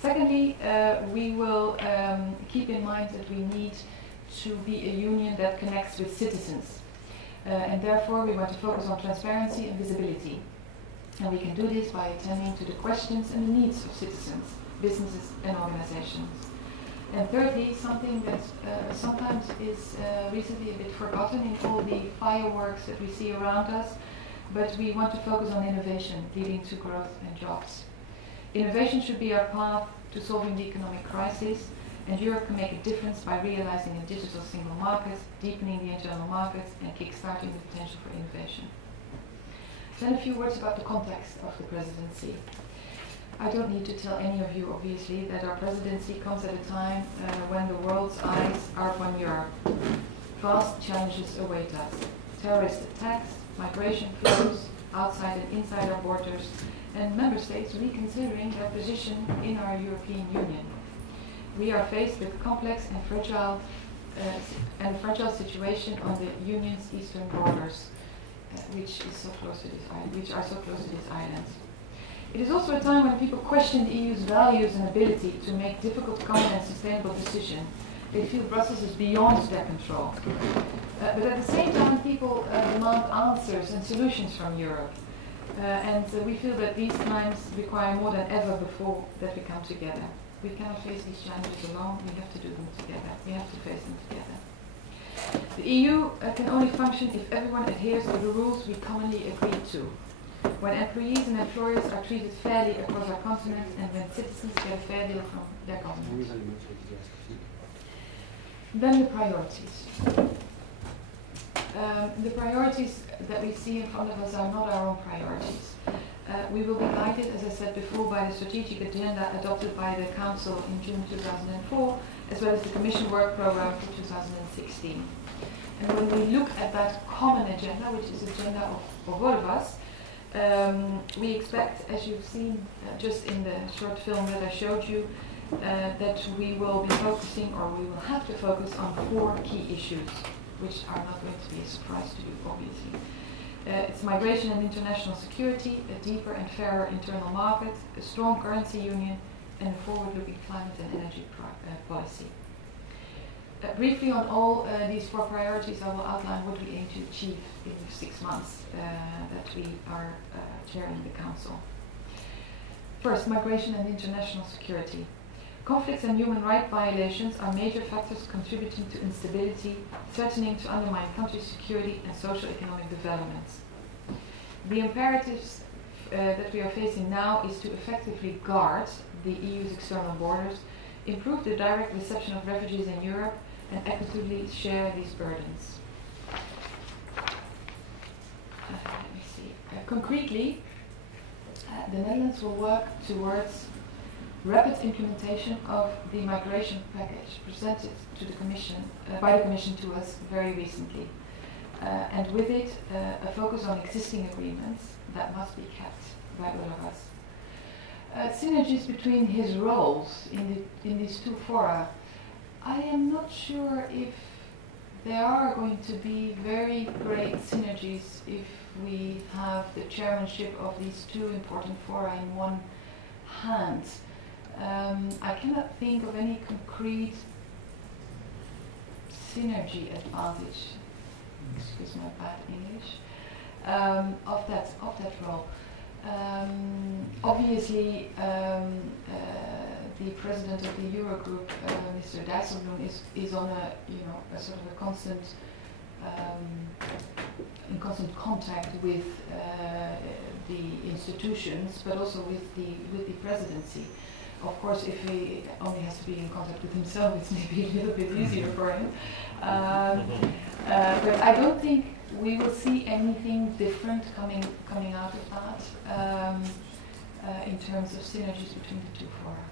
Secondly, we will keep in mind that we need to be a union that connects with citizens. And therefore we want to focus on transparency and visibility. And we can do this by attending to the questions and the needs of citizens, businesses and organizations. And thirdly, something that sometimes is recently a bit forgotten in all the fireworks that we see around us, but we want to focus on innovation leading to growth and jobs. Innovation should be our path to solving the economic crisis, and Europe can make a difference by realizing a digital single market, deepening the internal market, and kickstarting the potential for innovation. Then a few words about the context of the presidency. I don't need to tell any of you, obviously, that our presidency comes at a time when the world's eyes are upon Europe. Vast challenges await us. Terrorist attacks, migration flows outside and inside our borders, and member states reconsidering their position in our European Union. We are faced with complex and fragile situation on the Union's eastern borders, which are so close to this island. It is also a time when people question the EU's values and ability to make difficult, common and sustainable decisions. They feel Brussels is beyond their control. But at the same time, people demand answers and solutions from Europe. And we feel that these times require more than ever before that we come together. We cannot face these challenges alone, we have to do them together. We have to face them together. The EU can only function if everyone adheres to the rules we commonly agree to. When employees and employers are treated fairly across our continent, and when citizens get a fair deal from their government. Then the priorities. The priorities that we see in front of us are not our own priorities. We will be guided, as I said before, by the strategic agenda adopted by the Council in June 2004, as well as the Commission work programme for 2016. And when we look at that common agenda, which is the agenda of all of us, we expect, as you've seen just in the short film that I showed you, that we will be focusing, or we will have to focus on 4 key issues, which are not going to be a surprise to you, obviously. It's migration and international security, a deeper and fairer internal market, a strong currency union, and a forward-looking climate and energy policy. Briefly on all these 4 priorities, I will outline what we aim to achieve in the 6 months that we are chairing the Council. First, migration and international security. Conflicts and human rights violations are major factors contributing to instability, threatening to undermine country security and socio-economic developments. The imperatives that we are facing now is to effectively guard the EU's external borders, improve the direct reception of refugees in Europe, and equitably share these burdens. Let me see. Concretely, the Netherlands will work towards rapid implementation of the migration package presented to the Commission, by the Commission to us very recently. And with it, a focus on existing agreements that must be kept by all of us. Synergies between his roles in these 2 fora. I am not sure if there are going to be very great synergies if we have the chairmanship of these 2 important fora in one hand. I cannot think of any concrete synergy advantage, excuse my bad English, of that role. Obviously, the president of the Eurogroup, Mr. Dijsselbloem, is on a sort of a constant, in constant contact with the institutions, but also with the presidency. Of course, if he only has to be in contact with himself, it's maybe a little bit easier for him. But I don't think we will see anything different coming out of that in terms of synergies between the 2 fora.